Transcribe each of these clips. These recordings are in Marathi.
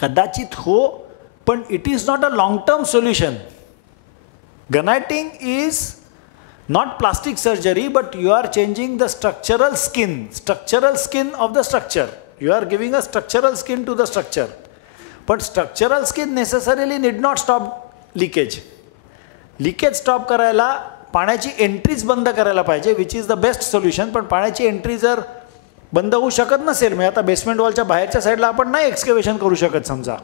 कदाचित हो, पण it is not a long term solution. Guniting is not plastic surgery, but you are changing the structural skin of the structure. You are giving a structural skin to the structure. But structural skin necessarily need not stop leakage. Leakage stop करायला पाण्याची एंट्रीज बंद करायला पाहिजे, which is the best solution. पण पाण्याची एंट्री जर बंद होऊ शकत नसेल, म्हणजे आता बेसमेंट वॉलच्या बाहेरच्या साईडला आपण नाही एक्सकेव्हेशन करू शकत समजा,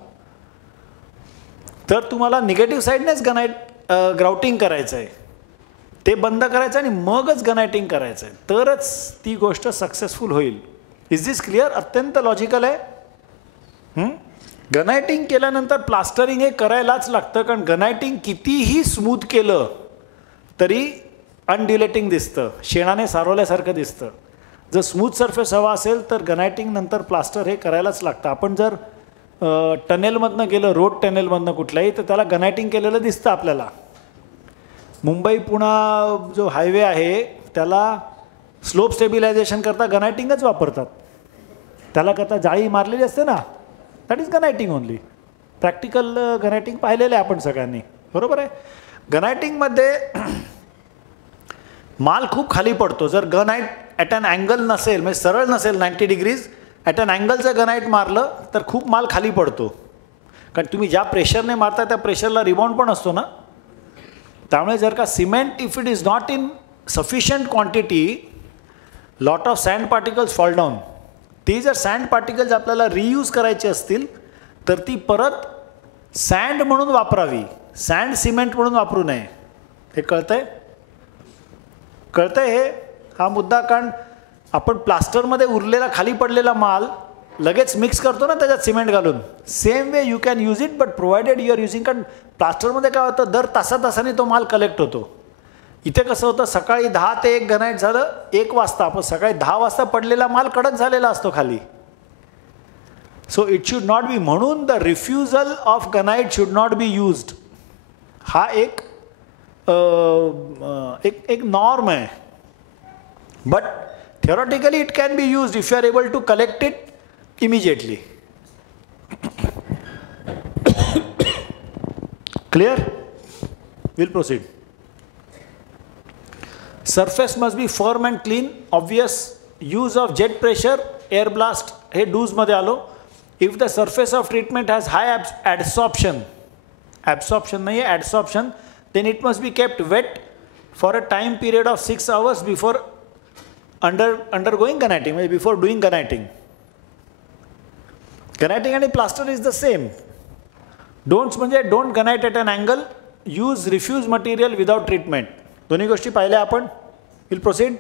तर तुम्हाला निगेटिव्ह साईडनेच ग्राउटिंग करायचं आहे, ते बंद करायचं आणि मगच गनायटिंग करायचं आहे, तरच ती गोष्ट सक्सेसफुल होईल. Is this clear? अत्यंत लॉजिकल आहे. गनायटिंग केल्यानंतर प्लास्टरिंग हे करायलाच लागतं, कारण गनायटिंग कितीही स्मूथ केलं तरी अनड्युलेटिंग दिसतं, शेणाने सारवल्यासारखं दिसतं. जर स्मूथ सरफेस हवा असेल तर गनायटिंग नंतर प्लास्टर हे करायलाच लागतं. आपण जर टनेलमधनं गेलं, रोड टनेलमधनं कुठल्याही, तर त्याला गनायटिंग केलेलं दिसतं आपल्याला. मुंबई पुणा जो हायवे आहे त्याला स्लोप स्टेबिलायझेशन करता गनायटिंगच वापरतात. त्याला करता जाळी मारलेली असते ना, दॅट इज गनायटिंग ओनली. प्रॅक्टिकल गनायटिंग पाहिलेलं आहे आपण सगळ्यांनी, बरोबर आहे. गनायटिंगमध्ये माल खूप खाली पडतो. जर गनाईट ॲट अन अँगल नसेल, म्हणजे सरळ नसेल 90 डिग्रीज, ॲट अन अँगलचं गनाईट मारलं तर खूप माल खाली पडतो, कारण तुम्ही ज्या प्रेशरने मारता त्या प्रेशरला रिबाउंड पण असतो ना. त्यामुळे जर का cement, if it is not in sufficient quantity, lot of sand particles fall down. ती जर सँड पार्टिकल्स आपल्याला रियूज करायची असतील तर ती परत सँड म्हणून वापरावी, सँड सिमेंट म्हणून वापरू नये. हे कळतंय? कळतंय हे हा मुद्दा? कारण आपण प्लास्टरमध्ये उरलेला खाली पडलेला माल लगेच मिक्स करतो ना त्याच्यात सिमेंट घालून. Same way you can use it, but provided you are using. कारण प्लास्टरमध्ये काय होतं, दर तासातासाने तो माल कलेक्ट होतो. इथे कसं होतं, सकाळी 10 ते 1 गनाईट झालं 1 वाजता, आपण सकाळी 10 वाजता पडलेला माल कडक झालेला असतो खाली. So it should not be. म्हणून the refusal of gunite should not be used. हा एक एक नॉर्म आहे. But theoretically it can be used if you are able to collect it immediately. Clear? We'll proceed. Surface must be firm and clean. Obvious. Use of jet pressure, air blast. हे do's मध्ये आलो. If the surface of treatment has high adsorption नाही आहे, adsorption, then it must be kept wet for a time period of 6 hours before undergoing ganating, म्हणजे before doing ganating. Ganating आणि plaster is the same. Don'ts म्हणजे don't ganite at an angle, use refuse material without treatment. दोन्ही गोष्टी पाहिल्या आपण. We'll proceed.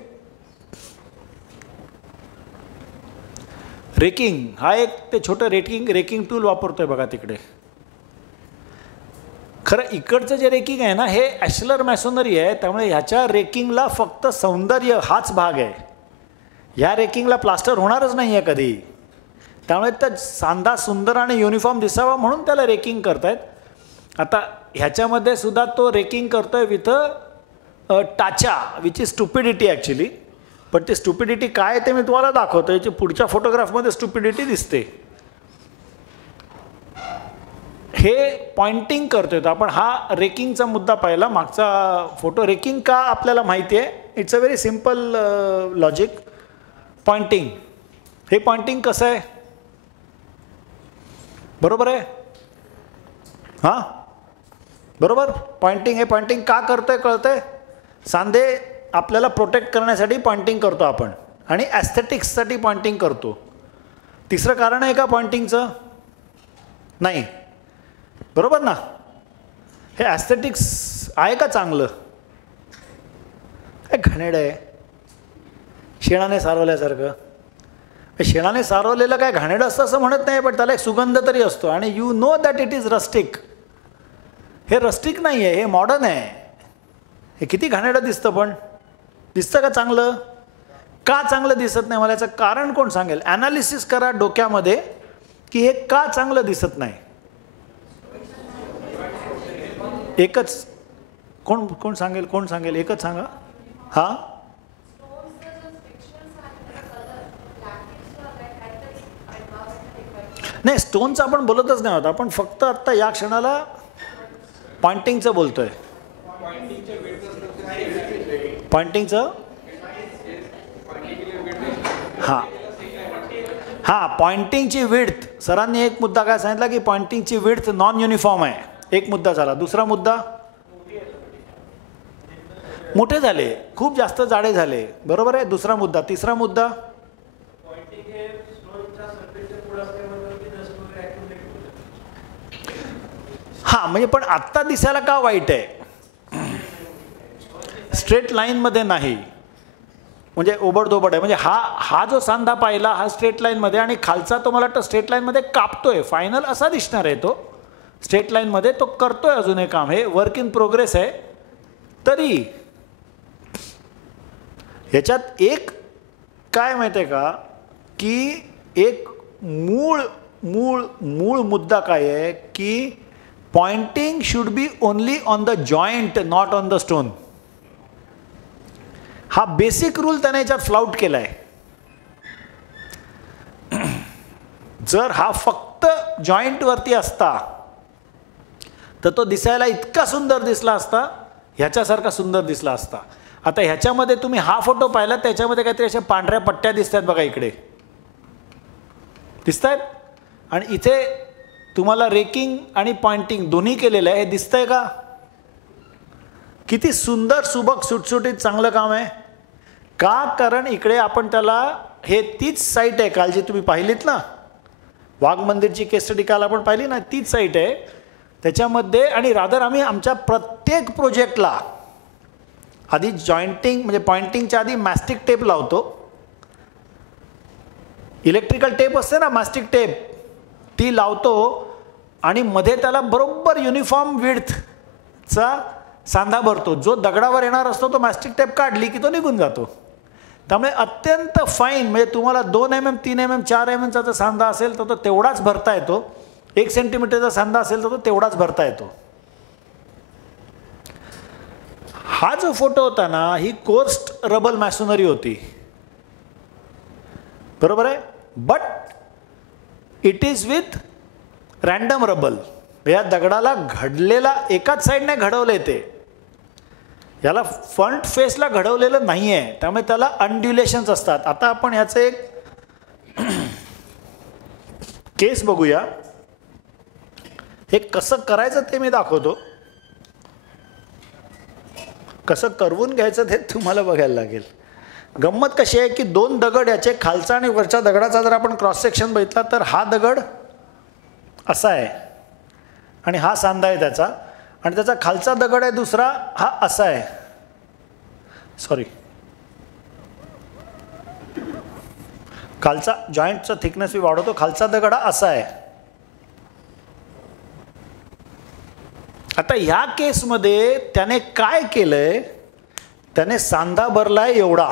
रेकिंग, हा एक ते छोटं रेकिंग टूल वापरतोय बघा तिकडे. खरं इकडचं जे रेकिंग आहे ना, हे ॲशलर मॅसोनरी आहे, त्यामुळे ह्याच्या रेकिंगला फक्त सौंदर्य हाच भाग आहे. ह्या रेकिंगला प्लास्टर होणारच नाही आहे कधी. त्यामुळे त्या सांधा सुंदर आणि युनिफॉर्म दिसावा म्हणून त्याला रेकिंग करतायत. आता ह्याच्यामध्ये सुद्धा तो रेकिंग करतोय विथ टाचा, विच इज स्टुपिडिटी ॲक्च्युली. पण ती स्टुपिडिटी काय ते मी तुम्हाला दाखवतो. याची पुढच्या फोटोग्राफमध्ये स्टुपिडिटी दिसते. हे पॉइंटिंग करतोय. तर आपण हा रेकिंगचा मुद्दा पाहिला मागचा फोटो. रेकिंग का आपल्याला माहिती आहे, it's a very simple logic. Pointing, हे पॉइंटिंग कसं आहे, बरोबर आहे? हां बरोबर. पॉइंटिंग, हे पॉइंटिंग का करतोय कळतंय? सांधे आपल्याला प्रोटेक्ट करण्यासाठी पॉइंटिंग करतो आपण, आणि ॲस्थेटिक्ससाठी पॉइंटिंग करतो. तिसरं कारण आहे का पॉइंटिंगचं? नाही, बरोबर ना. हे ॲस्थेटिक्स आहे का चांगलं? हे घाणेरडं आहे, शेणाने सारवल्यासारखं. शेणाने सारवलेलं काय घाणेरडं असतं असं म्हणत नाही, पण त्याला एक सुगंध तरी असतो. आणि you know that it is rustic. हे रस्टिक नाही आहे, हे मॉडर्न आहे. हे किती घाणेरडं दिसतं, पण दिसतं का चांगलं? का चांगलं दिसत नाही? मला याचं कारण कोण सांगेल? ॲनालिसिस करा डोक्यामध्ये की हे का चांगलं दिसत नाही. एकच कोण सांगेल? एकच सांगा. हां, नाही, स्टोनचं आपण बोलतच नाही आहोत, आपण फक्त आत्ता या क्षणाला पॉइंटिंगचं बोलतोय. पॉइंटिंगचं हां हां, पॉइंटिंगची विड्थ. सरांनी एक मुद्दा काय सांगितला की पॉइंटिंगची विड्थ नॉन युनिफॉर्म आहे. एक मुद्दा झाला. दुसरा मुद्दा, मोठे झाले, खूप जास्त जाडे झाले. बरोबर आहे. दुसरा मुद्दा. तिसरा मुद्दा, हां म्हणजे पण आत्ता दिसायला का वाईट आहे? स्ट्रेट लाईनमध्ये नाही, म्हणजे ओबडधोबड आहे. म्हणजे हा जो सांधा पाहिला हा स्ट्रेट लाईनमध्ये, आणि खालचा तो मला वाटतं स्ट्रेट लाईनमध्ये कापतोय. फायनल असा दिसणार आहे तो स्ट्रेट लाईनमध्ये. तो करतोय अजून हे काम. हे वर्क इन प्रोग्रेस आहे. तरी ह्याच्यात एक काय माहिती आहे का, की एक मूळ मूळ मूळ मुद्दा काय आहे की pointing should be only on the joint, not on the stone. हा बेसिक रूल त्याने याच्यात फ्लाउट केला आहे. जर हा फक्त जॉइंट वरती असता तर तो दिसायला इतका सुंदर दिसला असता, ह्याच्यासारखा सुंदर दिसला असता. आता ह्याच्यामध्ये तुम्ही हा फोटो पाहिला, त्याच्यामध्ये काहीतरी अशा पांढऱ्या पट्ट्या दिसतात बघा, इकडे दिसत आहेत. आणि इथे तुम्हाला रेकिंग आणि पॉइंटिंग दोन्ही केलेलं आहे. हे दिसतंय का? किती सुंदर, सुबक, सुटसुटीत चांगलं काम आहे. का? कारण इकडे आपण त्याला, हे तीच साईट आहे काल जी तुम्ही पाहिलीत ना, वाघ मंदिरची केस स्टडी काल आपण पाहिली ना, तीच साईट आहे त्याच्यामध्ये. आणि रादर आम्ही आमच्या प्रत्येक प्रोजेक्टला आधी जॉईंटिंग म्हणजे पॉइंटिंगच्या आधी मॅस्टिक टेप लावतो. इलेक्ट्रिकल टेप असते ना, मॅस्टिक टेप, ती लावतो आणि मध्ये त्याला बरोबर युनिफॉर्म विड्थचा सांधा भरतो. जो दगडावर येणार असतो तो मॅस्टिक टेप काढली की तो निघून जातो. त्यामुळे अत्यंत फाईन, म्हणजे तुम्हाला 2 mm 3 mm 4 mm चा सांधा असेल तर तो तेवढाच भरता येतो. 1 सेंटीमीटरचा सांधा असेल तर तो तेवढाच भरता येतो. हा जो फोटो होता ना, ही कोर्स्ट रबल मॅसोनरी होती, बरोबर आहे. But it is with random रबल. या दगडाला घडलेला एकाच साईडने घडवले, ते याला फ्रंट फेसला घडवलेलं नाही आहे. त्यामुळे त्याला अनड्युलेशन्स असतात. आता आपण ह्याचं एक केस बघूया. हे कसं करायचं ते मी दाखवतो. कसं करवून घ्यायचं ते तुम्हाला बघायला लागेल. गंमत कशी आहे की 2 दगड, याचे खालचा आणि वरच्या दगडाचा जर आपण क्रॉस सेक्शन बघितला तर हा दगड असा आहे आणि हा सांधा आहे त्याचा, आणि त्याचा खालचा दगड आहे दुसरा, हा असा आहे. सॉरी, खालचा जॉईंटचा थिकनेस मी वाढवतो. खालचा दगड हा असा आहे. आता ह्या केसमध्ये त्याने काय केलंय, त्याने सांधा भरलाय एवढा,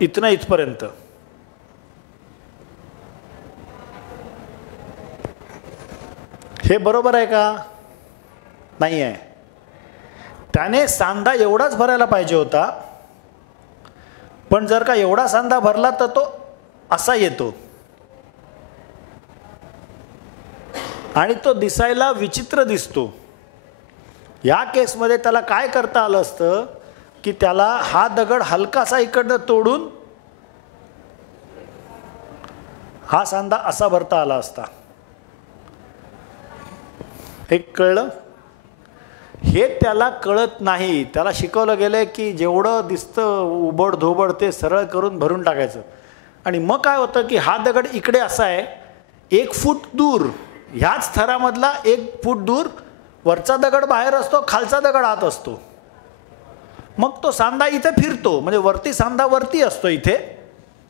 इथनं इथपर्यंत. हे बरोबर आहे का? नाही आहे. त्याने सांधा एवढाच भरायला पाहिजे होता, पण जर का एवढा सांधा भरला तर तो असा येतो आणि तो दिसायला विचित्र दिसतो. या केसमध्ये त्याला काय करता आलं असतं की त्याला हा दगड हलकासा इकडनं तोडून हा सांधा असा भरता आला असता. हे कळलं? हे त्याला कळत नाही. त्याला शिकवलं गेलं की जेवढं दिसतं उबड धोबड ते सरळ करून भरून टाकायचं. आणि मग काय होतं की हा दगड इकडे असा आहे, 1 फूट दूर, ह्याच थरामधला 1 फूट दूर वरचा दगड बाहेर असतो, खालचा दगड आत असतो. मग तो सांधा इथे फिरतो, म्हणजे वरती सांधा वरती असतो, इथे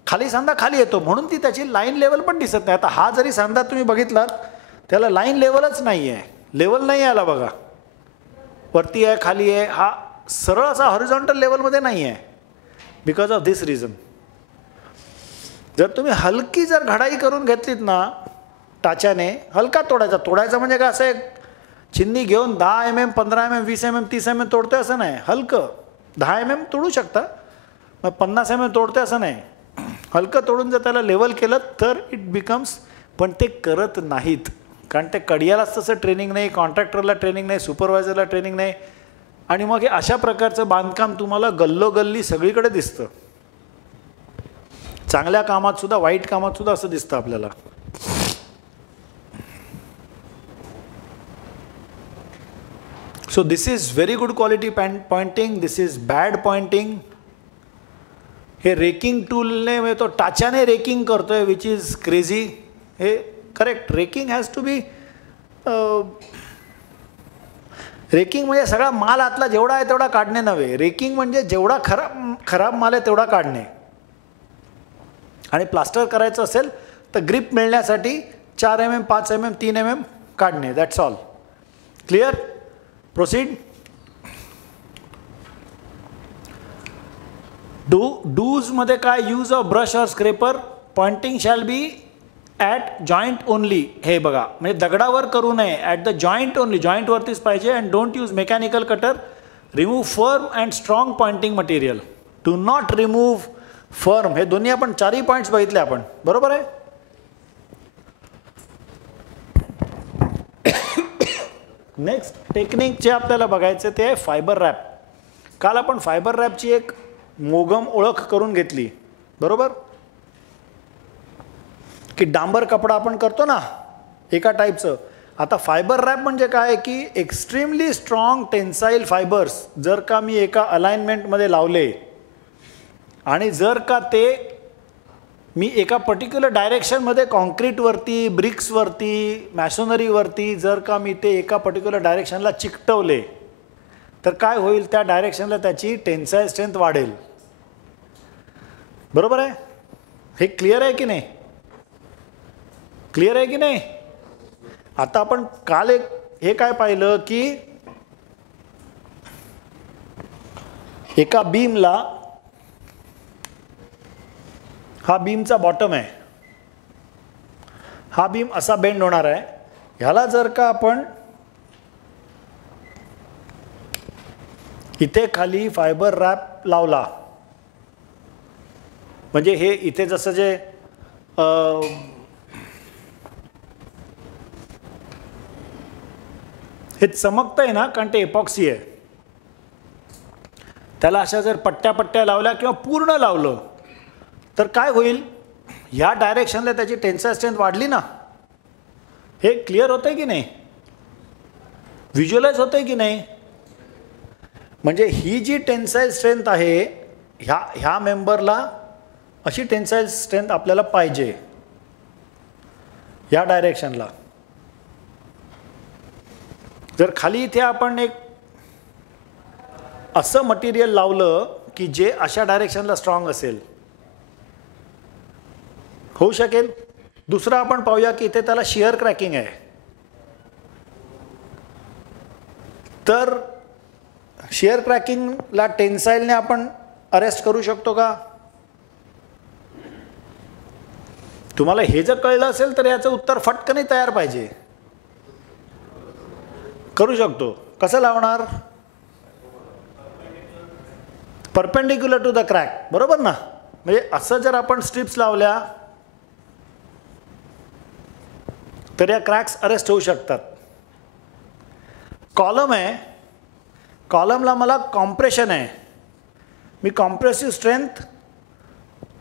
खाली सांधा खाली येतो, म्हणून ती त्याची लाईन लेवल पण दिसत नाही. आता हा जरी सांधा तुम्ही बघितलात त्याला लाईन लेवलच नाही आहे, लेवल नाही आला बघा, वरती आहे खाली आहे, हा सरळ असा हॉरिझॉन्टल लेवलमध्ये नाही आहे. Because of this reason. जर तुम्ही हलकी जर घडाई करून घेतलीत ना टाच्याने, हलका तोडायचा म्हणजे काय, असं एक चिन्नी घेऊन 10 mm 15 mm 20 mm 30 mm तोडतोय असं नाही, हलकं 10 mm तोडू शकता, मग 50 mm तोडतोय असं नाही. हलकं तोडून जर त्याला लेवल केलं तर इट बिकम्स, पण ते करत नाहीत. कारण ते कडियालाच तसं ट्रेनिंग नाही, कॉन्ट्रॅक्टरला ट्रेनिंग नाही, सुपरवायझरला ट्रेनिंग नाही. आणि मग हे अशा प्रकारचं बांधकाम तुम्हाला गल्लोगल्ली सगळीकडे दिसतं. चांगल्या कामात सुद्धा, वाईट कामात सुद्धा असं दिसतं आपल्याला. So this is very good quality pointing, this is bad pointing. हे रेकिंग टूलने म्हणजे तो टाच्याने रेकिंग करतोय, विच इज क्रेझी. हे correct, raking has to be, raking म्हणजे सगळा माल आतला जेवढा आहे तेवढा काढणे नव्हे. रेकिंग म्हणजे जेवढा खराब माल आहे तेवढा काढणे. आणि प्लास्टर करायचं असेल तर ग्रिप मिळण्यासाठी 4 mm, 5 mm, 3 mm काढणे. That's all. Clear? Proceed. Do's मध्ये काय? Use of brush or scraper. Pointing shall be at joint only. हे बघा, म्हणजे दगडावर करू नये, ॲट द जॉईंट ओनली, जॉईंटवरतीच पाहिजे. And don't use mechanical cutter. Remove firm and strong pointing material. Do not remove firm. हे दोन्ही आपण 4ही पॉईंट्स बघितले आपण, बरोबर आहे. नेक्स्ट टेक्निक जे आपल्याला बघायचं ते आहे फायबर रॅप. काल आपण फायबर रॅपची एक मोगम ओळख करून घेतली, बरोबर. की डांबर कपडा आपण करतो ना एका टाईपचं. आता फायबर रॅप म्हणजे काय की एक्स्ट्रीमली स्ट्रॉंग टेन्साईल फायबर्स जर का मी एका अलाइनमेंटमध्ये लावले आणि जर का ते मी एका पर्टिक्युलर डायरेक्शनमध्ये कॉन्क्रीटवरती, ब्रिक्सवरती, मॅशोनरीवरती जर का मी ते एका पर्टिक्युलर डायरेक्शनला चिकटवले तर काय होईल? त्या डायरेक्शनला त्याची टेन्साईल स्ट्रेंथ वाढेल, बरोबर आहे. हे क्लिअर आहे की नाही? क्लिअर आहे की नाही? आता आपण काल हे काय पाहिलं की एका बीमला, हा बीमचा बॉटम आहे, हा बीम असा बेंड होणार आहे. ह्याला जर का आपण इथे खाली फायबर रॅप लावला म्हणजे हे इथे जसं जे हे चमकतंय ना, कारण ते एपॉक्सी आहे. त्याला अशा जर पट्ट्या पट्ट्या लावल्या किंवा पूर्ण लावलं तर काय होईल? ह्या डायरेक्शनला त्याची टेन्साईल स्ट्रेंथ वाढली ना. हे क्लिअर होतंय की नाही? व्हिज्युअलाइज होतंय की नाही? म्हणजे ही जी टेन्साईल स्ट्रेंथ आहे ह्या मेंबरला अशी टेन्साईल स्ट्रेंथ आपल्याला पाहिजे या डायरेक्शनला. जर खाली इथे आपण एक असं मटेरियल लावलं की जे अशा डायरेक्शनला स्ट्रॉंग असेल, होऊ शकेल. दुसरं आपण पाहूया की इथे त्याला शिअर क्रॅकिंग आहे. तर शिअर क्रॅकिंगला टेन्साईलने आपण अरेस्ट करू शकतो का? तुम्हाला हे जर कळलं असेल तर याचं उत्तर फटकन तयार पाहिजे. करू शकतो. कसं लावणार? परपेंडिक्युलर टू द क्रॅक, बरोबर ना. म्हणजे असं जर आपण स्ट्रिप्स लावल्या तर या क्रॅक्स अरेस्ट होऊ शकतात. कॉलम आहे, कॉलमला मला कॉम्प्रेशन आहे, मी कॉम्प्रेसिव्ह स्ट्रेंथ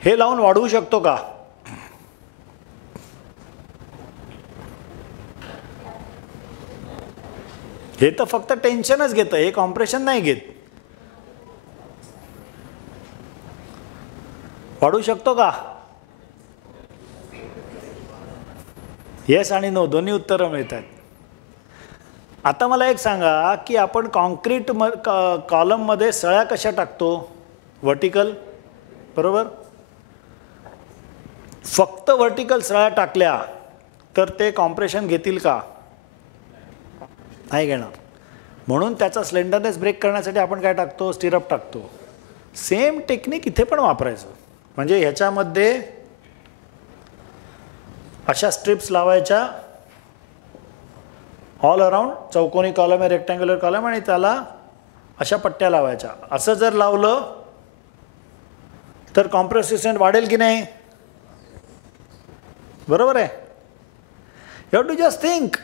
हे लावून वाढवू शकतो का? हे तर फक्त टेन्शनच घेतं, हे कॉम्प्रेशन नाही घेत. वाढवू शकतो का? येस आणि नो दोन्ही उत्तरं मिळतात. आता मला एक सांगा की आपण कॉन्क्रीट कॉलममध्ये सळ्या कशा टाकतो? व्हर्टिकल, बरोबर. फक्त व्हर्टिकल सळ्या टाकल्या तर ते कॉम्प्रेशन घेतील का? नाही घेणार. म्हणून त्याचा स्लेंडरनेस ब्रेक करण्यासाठी आपण काय टाकतो? स्टिरअप टाकतो. सेम टेक्निक इथे पण वापरायचं. म्हणजे ह्याच्यामध्ये अशा स्ट्रिप्स लावायच्या ऑल अराउंड. चौकोनी कॉलम आहे, रेक्टँग्युलर कॉलम, आणि त्याला अशा पट्ट्या लावायच्या. असं जर लावलं तर कॉम्प्रेसिव्ह स्ट्रेंथ वाढेल की नाही? बरोबर आहे. You have to just think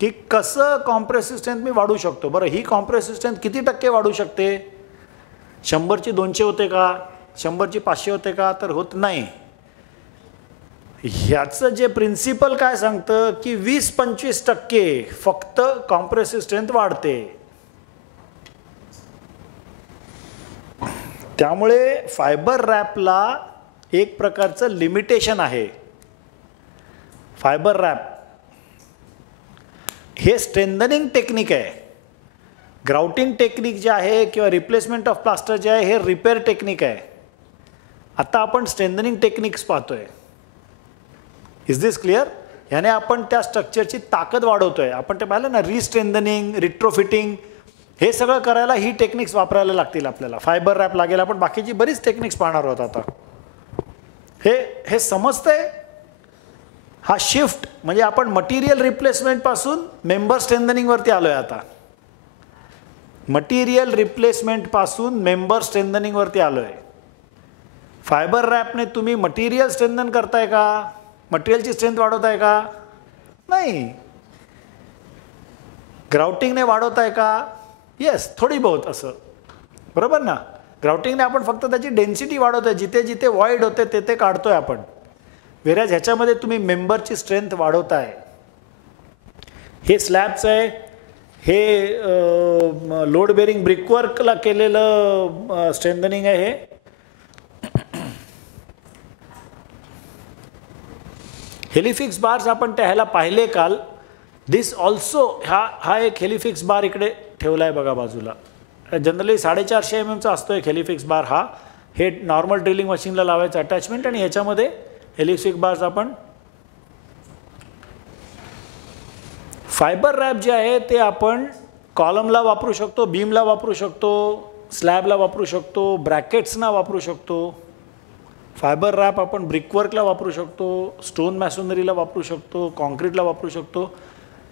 की कसं कॉम्प्रेसिव्ह स्ट्रेंथ मी वाढू शकतो. बरं, ही कॉम्प्रेसिव्ह स्ट्रेंथ किती टक्के वाढू शकते? 100ची 200 होते का? 100ची 500 होते का? तर होत नाही. ह्याचं जे प्रिन्सिपल काय सांगतं की 20-25% फक्त कॉम्प्रेसिव्ह स्ट्रेंथ वाढते. त्यामुळे फायबर रॅपला एक प्रकारचं लिमिटेशन आहे. फायबर रॅप हे स्ट्रेंथनिंग टेक्निक आहे. ग्राउटिंग टेक्निक जे आहे किंवा रिप्लेसमेंट ऑफ प्लास्टर जे आहे हे रिपेअर टेक्निक आहे. आता आपण स्ट्रेंथनिंग टेक्निक्स पाहतोय. Is this clear? याने आपण त्या स्ट्रक्चरची ताकद वाढवतोय. आपण ते पाहिलं ना, रिस्ट्रेंथनिंग, रिट्रोफिटिंग, हे सगळं करायला ही टेक्निक्स वापरायला लागतील आपल्याला. फायबर रॅप लागेल. आपण बाकीची बरीच टेक्निक्स पाहणार आहोत आता. हे समजतंय? हा शिफ्ट म्हणजे आपण मटेरियल रिप्लेसमेंट पासून मेंबर स्ट्रेंथनिंग वरती आलोय आता. मटेरियल रिप्लेसमेंट पासून मेंबर स्ट्रेंथनिंग वरती आलोय. फायबर रॅपने तुम्ही मटेरियल स्ट्रेंथन करताय का? मटेरियलची स्ट्रेंथ वाढवताय का? नाही. ग्राउटिंगने वाढवताय का? येस, थोडी बहुत असं. बरोबर ना? ग्राउटिंगने आपण फक्त त्याची डेन्सिटी वाढवतोय. जिथे जिथे वॉइड होते ते काढतोय आपण. वेराज ह्याच्यामध्ये तुम्ही मेंबरची स्ट्रेंथ वाढवताय. हे स्लॅबचं आहे. हे लोड बेरिंग ब्रिकवर्कला केलेलं स्ट्रेंथनिंग आहे. हे हेलिफिक्स बार्स आपण त्या ह्याला पाहिले काल. दिस ऑल्सो हा एक हेलिफिक्स बार इकडे ठेवला आहे बघा बाजूला. जनरली 450 mm असतो एक हेलिफिक्स बार हा. हे नॉर्मल ड्रिलिंग मशीनला लावायचं अटॅचमेंट. आणि ह्याच्यामध्ये हेलिफिक्स बार्स आपण फायबर रॅप जे आहे ते आपण कॉलमला वापरू शकतो, बीमला वापरू शकतो, स्लॅबला वापरू शकतो, ब्रॅकेट्सना वापरू शकतो. फायबर रॅप आपण ब्रिकवर्कला वापरू शकतो, स्टोन मॅसोनरीला वापरू शकतो, कॉन्क्रीटला वापरू शकतो.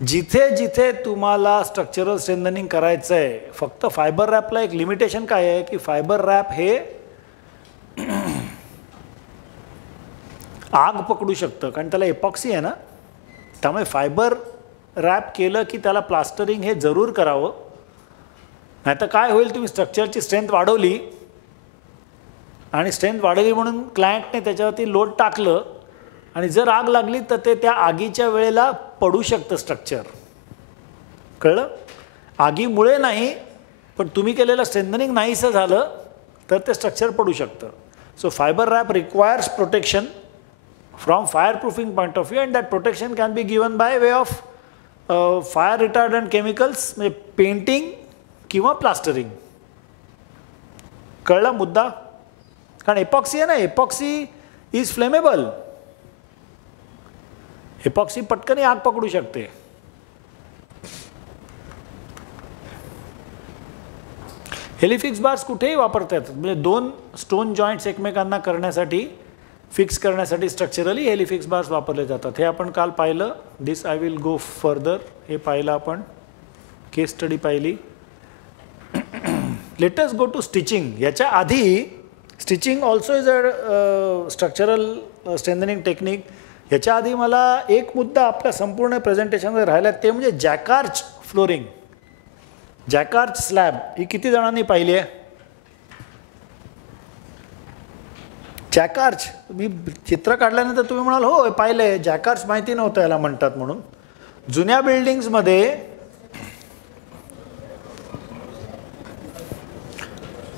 जिथे जिथे तुम्हाला स्ट्रक्चरल स्ट्रेंथनिंग करायचं आहे. फक्त फायबर रॅपला एक लिमिटेशन काय आहे की फायबर रॅप हे आग पकडू शकतं, कारण त्याला एपॉक्सी आहे ना. त्यामुळे फायबर रॅप केलं की त्याला प्लास्टरिंग हे जरूर करावं. नाहीतर काय होईल, तुम्ही स्ट्रक्चरची स्ट्रेंथ वाढवली आणि स्ट्रेंथ वाढवली म्हणून क्लायंटने त्याच्यावरती लोड टाकलं आणि जर आग लागली तर ते त्या आगीच्या वेळेला पडू शकतं स्ट्रक्चर. कळलं? आगीमुळे नाही, पण तुम्ही केलेलं स्ट्रेंथनिंग नाहीसं झालं तर ते स्ट्रक्चर पडू शकतं. So fibre wrap requires protection from fire proofing point of view, and that protection can be given by way of fire retardant chemicals, म्हणजे पेंटिंग किंवा प्लास्टरिंग. कळला मुद्दा? कारण एपॉक्सी आहे ना, एपॉक्सी इज फ्लेमेबल. एपॉक्सी पटकन आग पकडू शकते. हेलिफिक्स बार्स कुठेही वापरता येतात. म्हणजे दोन स्टोन जॉईंट्स एकमेकांना करण्यासाठी, फिक्स करण्यासाठी स्ट्रक्चरली हेलिफिक्स बार्स वापरले जातात. हे आपण काल पाहिलं. This I will go further. हे पाहिलं आपण, केस स्टडी पाहिली. Let us go to stitching. याच्या आधी stitching also is a structural strengthening technique. ह्याच्या आधी मला एक मुद्दा आपल्या संपूर्ण प्रेझेंटेशनमध्ये राहिला, ते म्हणजे जॅकार्च फ्लोरिंग, जॅकार्च स्लॅब. ही किती जणांनी पाहिली आहे? जॅकार्च मी चित्र काढल्यानंतर तुम्ही म्हणाल हो पाहिलंय. जॅकार्च माहिती नव्हतं याला म्हणतात म्हणून. जुन्या बिल्डिंग्समध्ये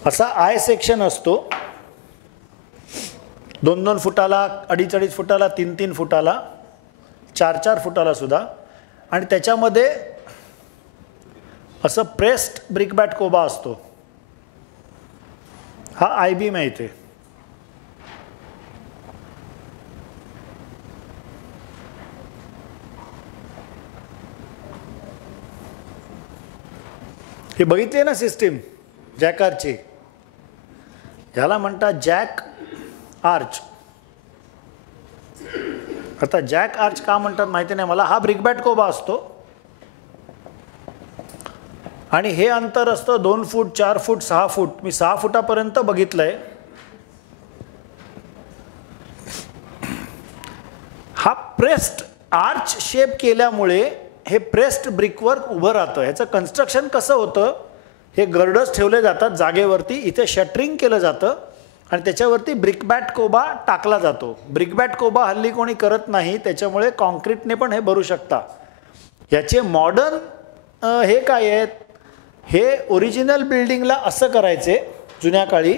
असा आय सेक्शन असतो, 2-2 फुटाला, 2.5 फुटाला, 3-3 फुटाला, 4-4 फुटाला सुद्धा. आणि त्याच्यामध्ये असं प्रेस्ड ब्रिकबॅट कोबा असतो. हा आय बीम आहे इथे. हे बघितली ना सिस्टीम जॅकार्चची. ह्याला म्हणतात जॅक आर्च. आता जॅक आर्च का म्हणतात माहिती नाही मला. हा ब्रिकबॅट कोबा असतो आणि हे अंतर असतं 2 फूट, 4 फूट, 6 फूट. मी 6 फुटापर्यंत बघितलंय. प्रेस्ड आर्च शेप केल्यामुळे हे प्रेस्ड ब्रिकवर्क उभं राहतं. ह्याचं कन्स्ट्रक्शन कसं होतं, हे गर्डर्स ठेवले जातात जागेवरती, इथे शटरिंग केलं जातं आणि त्याच्यावरती ब्रिकबॅट कोबा टाकला जातो. ब्रिकबॅट कोबा हल्ली कोणी करत नाही, त्याच्यामुळे कॉन्क्रीटने पण हे भरू शकता. याचे मॉडर्न हे काय आहेत, हे ओरिजिनल बिल्डिंगला असं करायचे जुन्या काळी.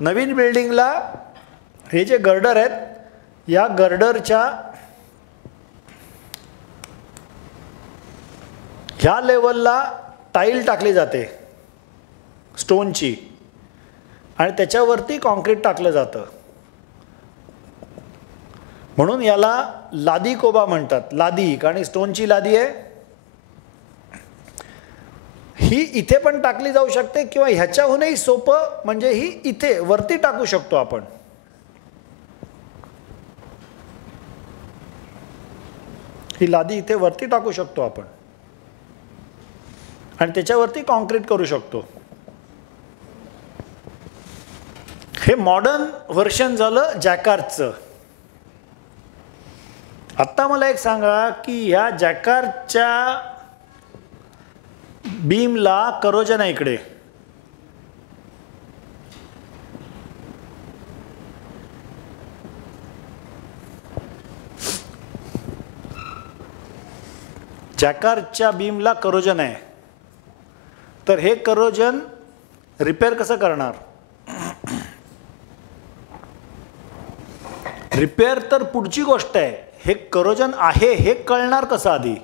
नवीन बिल्डिंगला हे जे गर्डर आहेत, या गर्डरच्या ह्या लेवलला टाईल टाकली जाते स्टोनची आणि त्याच्यावरती कॉन्क्रीट टाकलं जातं. म्हणून याला लादी कोबा म्हणतात. लादी कारण स्टोनची लादी आहे. ही इथे पण टाकली जाऊ शकते किंवा ह्याच्याहूनही सोपं म्हणजे ही इथे वरती टाकू शकतो आपण. ही लादी इथे वरती टाकू शकतो आपण आणि त्याच्यावरती कॉन्क्रीट करू शकतो. हे मॉडर्न व्हर्शन झालं जॅकार्डचं. आत्ता मला एक सांगा की ह्या जॅकार्डच्या बीमला करोजन आहे इकडे. जॅकार्डच्या बीमला करोजन आहे, तर हे करोजन रिपेअर कसं करणार? रिपेअर तर पुढची गोष्ट आहे, हे करोजन आहे हे कळणार कसं आधी?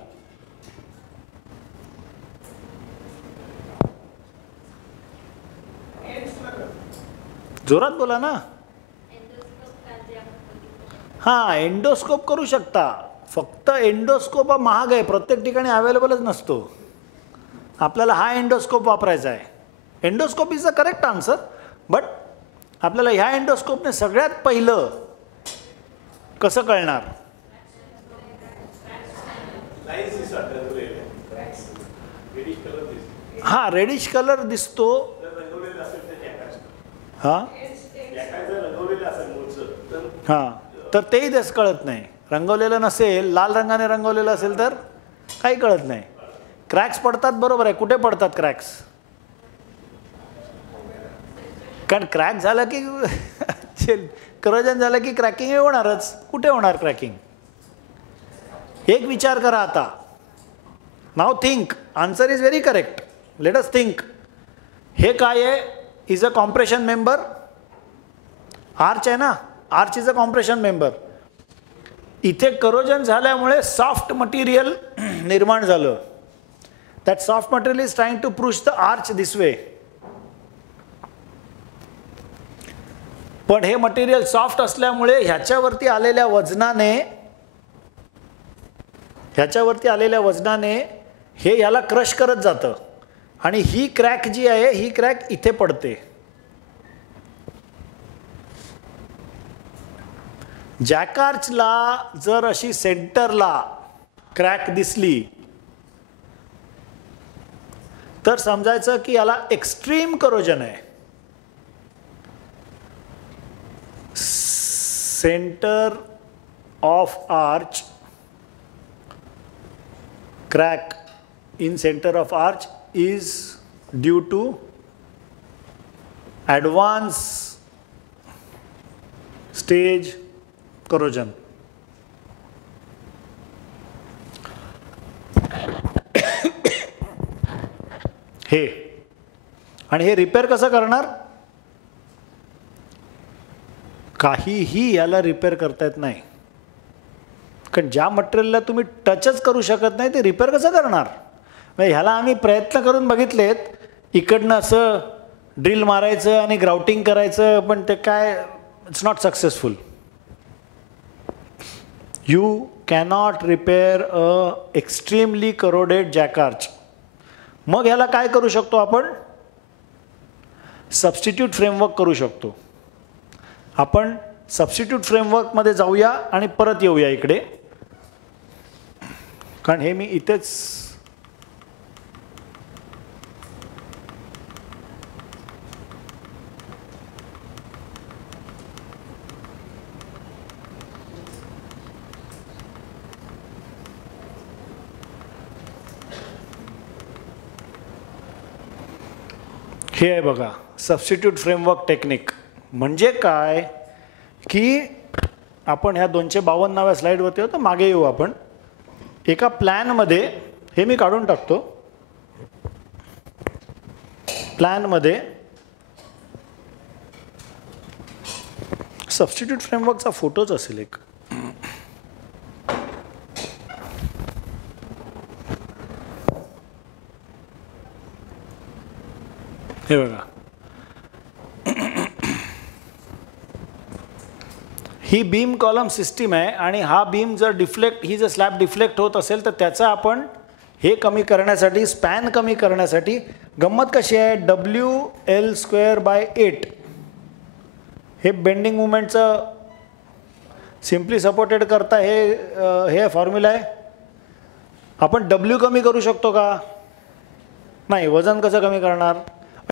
जोरात बोला ना. हां, एंडोस्कोप करू शकता. फक्त एंडोस्कोप हा महाग आहे, प्रत्येक ठिकाणी अवेलेबलच नसतो. आपल्याला हा एंडोस्कोप वापरायचा आहे. Endoscope is the correct answer, but आपल्याला ह्या एंडोस्कोपने सगळ्यात पहिलं कसं कळणार? हां, रेडिश कलर दिसतो. हां हां, तर तेही तेच कळत नाही. रंगवलेलं नसेल, लाल रंगाने रंगवलेलं असेल तर काही कळत नाही. क्रॅक्स पडतात, बरोबर आहे. कुठे पडतात क्रॅक्स? कारण क्रॅक झाला की करोजन झालं की क्रॅकिंग होणारच. कुठे होणार क्रॅकिंग? एक विचार करा आता. Now think. Answer is very correct. Let us think. हे काय आहे? Is a compression member. Arch आहे ना, arch is a compression member. इथे करोजन झाल्यामुळे सॉफ्ट मटेरियल निर्माण झालं. That soft material is trying to push the arch this way. पण हे मटेरियल सॉफ्ट असल्यामुळे ह्याच्यावरती आलेल्या वजनाने हे याला क्रश करत जातं आणि ही क्रॅक जी आहे, ही क्रॅक इथे पडते. जॅकार्डला जर अशी सेंटरला क्रॅक दिसली तर समजायचं की याला एक्स्ट्रीम करोजन आहे. Centre of arch, crack in center of arch is due to advanced stage corrosion. हे आणि हे रिपेअर कसं करणार? काहीही याला रिपेअर करता येत नाही. कारण ज्या मटेरियलला तुम्ही टचच करू शकत नाही ते रिपेअर कसं करणार? म्हणजे ह्याला आम्ही प्रयत्न करून बघितलेत. इकडनं असं ड्रिल मारायचं आणि ग्राउटिंग करायचं, पण ते काय, it's not successful. You cannot repair a extremely corroded jacquard. मग ह्याला काय करू शकतो आपण? सबस्टिट्यूट फ्रेमवर्क करू शकतो. आपण सबस्टिट्यूट फ्रेमवर्कमध्ये जाऊया आणि परत येऊया इकडे. कारण हे मी इथेच हे आहे बघा सबस्टिट्यूट फ्रेमवर्क टेक्निक. म्हणजे काय की आपण ह्या 252व्या स्लाईडवरती होतो, मागे येऊ आपण. एका प्लॅनमध्ये हे मी काढून टाकतो. प्लॅनमध्ये सबस्टिट्यूट फ्रेमवर्कचा फोटोच असेल एक. हे बघा, ही बीम कॉलम सिस्टीम आहे आणि हा बीम जर डिफ्लेक्ट, ही जर स्लॅब डिफ्लेक्ट होत असेल तर त्याचा आपण हे कमी करण्यासाठी, स्पॅन कमी करण्यासाठी गंमत कशी आहे, WL²/8 हे बेंडिंग मुवमेंटचं सिम्पली सपोर्टेड करता हे फॉर्म्युला आहे. आपण W कमी करू शकतो का? नाही. वजन कसं कमी करणार?